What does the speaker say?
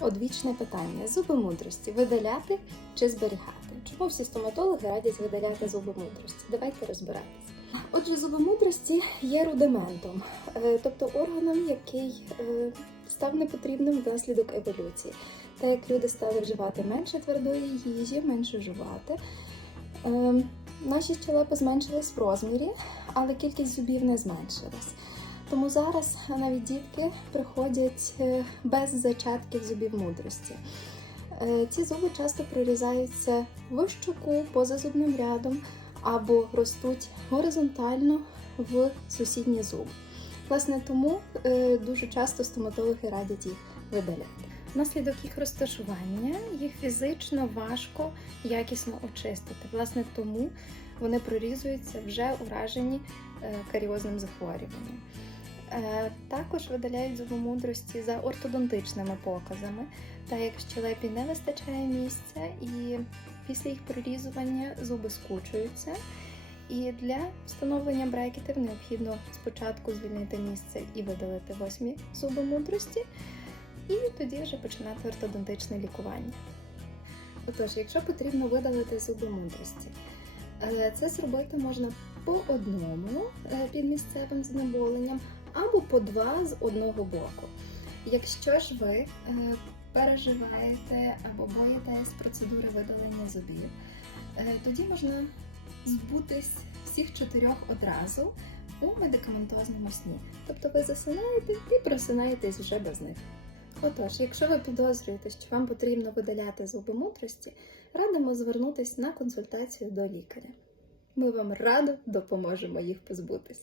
Одвічне питання: зуби мудрості видаляти чи зберігати? Чому всі стоматологи радять видаляти зуби мудрості? Давайте розбиратися. Отже, зуби мудрості є рудиментом, е, тобто органом, який е, став непотрібним внаслідок еволюції. Так як люди стали вживати менше твердої їжі, менше жувати. е, Наші щелепи зменшились в розмірі, але кількість зубів не зменшилась. Тому зараз навіть дітки приходять е, без зачатків зубів мудрості. Е, Ці зуби часто прорізаються в щоку поза зубним рядом або ростуть горизонтально в сусідній зуб. Власне, тому е, дуже часто стоматологи радять їх видаляти. Внаслідок їх розташування їх фізично важко якісно очистити. Власне, тому вони прорізуються вже уражені каріозним захворюванням. Е, Також видаляють зуби мудрості за ортодонтичними показами, та як щелепі не вистачає місця, і після їх прорізування зуби скучуються. І для встановлення брекетів необхідно спочатку звільнити місце і видалити восьмі зуби мудрості, і тоді вже починати ортодонтичне лікування. Отож, якщо потрібно видалити зуби мудрості, е, це зробити можна по одному е, під місцевим знеболенням або по два з одного боку. Якщо ж ви е, переживаєте або боїтесь процедури видалення зубів, е, тоді можна збутись всіх чотирьох одразу у медикаментозному сні. Тобто ви засинаєте і просинаєтесь вже без них. Отож, якщо ви підозрюєте, що вам потрібно видаляти зуби мудрості, радимо звернутися на консультацію до лікаря. Ми вам радо допоможемо їх позбутись.